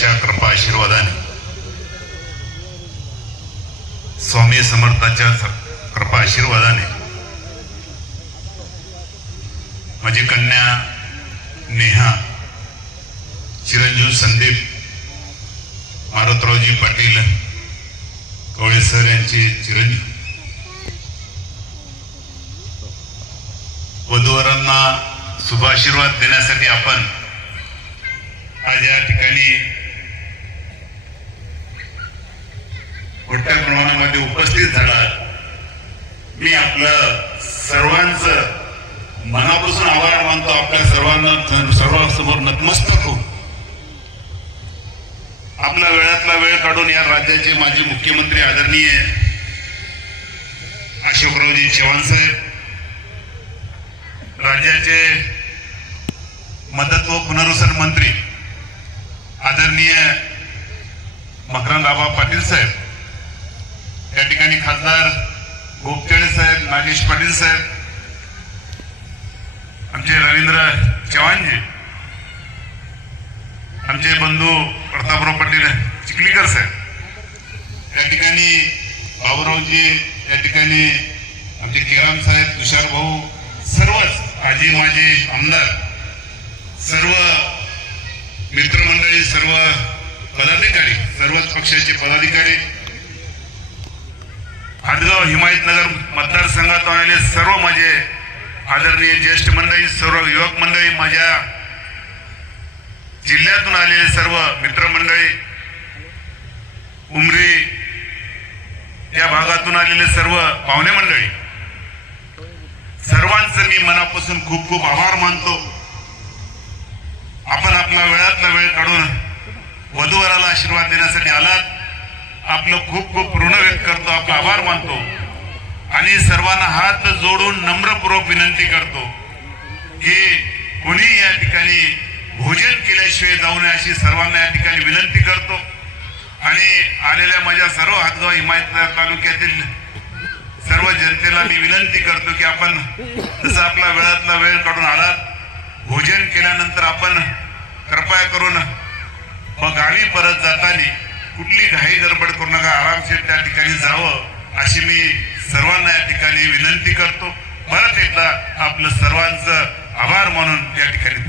विठ्ठलाच्या कृपा आशीर्वादाने, स्वामी समर्थाच्या कृपा आशीर्वादाने माझी कन्या नेहा, चिरंजीव संदीप मारुतरावजी पाटील कवळे सर यांची चिरंजीव, वधूवरांना शुभ आशीर्वाद देण्यासाठी आपण आज या ठिकाणी मोठ्या प्रमाणामध्ये उपस्थित झाला. मी आपलं सर्वांचं मनापासून आभार मानतो. आपल्या सर्वांना सर्वांसमोर नतमस्तक हो. आपला वेळातला वेळ काढून या राज्याचे माजी मुख्यमंत्री आदरणीय अशोकरावजी चव्हाण साहेब, राज्याचे मदत व पुनर्वसन मंत्री आदरणीय मकरंद आबा पाटील साहेब, या ठिकाणी खासदार गोपचेळे साहेब, नागेश पाटील साहेब, आमचे रवींद्र चव्हाणजी, आमचे बंधू प्रतापराव पाटील चिखलीकर साहेब, या ठिकाणी बाबूरावजी, या ठिकाणी आमचे केराम साहेब, तुषार भाऊ, सर्वच आजी माजी आमदार, सर्व मित्रमंडळी, सर्व पदाधिकारी, सर्वच पक्षाचे पदाधिकारी, हादगाव हिमायतनगर मतदारसंघात आलेले सर्व माझे आदरणीय ज्येष्ठ मंडळी, सर्व युवक मंडळी, माझ्या जिल्ह्यातून आलेले सर्व मित्रमंडळी, उमरी या भागातून आलेले सर्व पाहुणे मंडळी, सर्वांचं मी मनापासून खूप खूप आभार मानतो. आपण आपला वेळातला वेळ काढून वधूवराला आशीर्वाद देण्यासाठी आलात. आपलं खूप खूप ऋण व्यक्त करतो, आपला आभार मानतो आणि सर्वांना हात जोडून नम्रपूर्वक विनंती करतो की कोणी या ठिकाणी भोजन केल्याशिवाय जाऊ नये अशी सर्वांना या ठिकाणी विनंती करतो. आणि आलेल्या माझ्या सर्व हातगाव हिमायतनगर तालुक्यातील सर्व जनतेला मी विनंती करतो की आपण जसं आपला वेळातला वेळ काढून आलात, भोजन केल्यानंतर आपण कृपया करून गावी परत जाताना कुठली घाई गडबड करू नका, आरामशीर त्या ठिकाणी जावं अशी मी सर्वांना या ठिकाणी विनंती करतो. परत एकदा आपलं सर्वांचं आभार मानून या ठिकाणी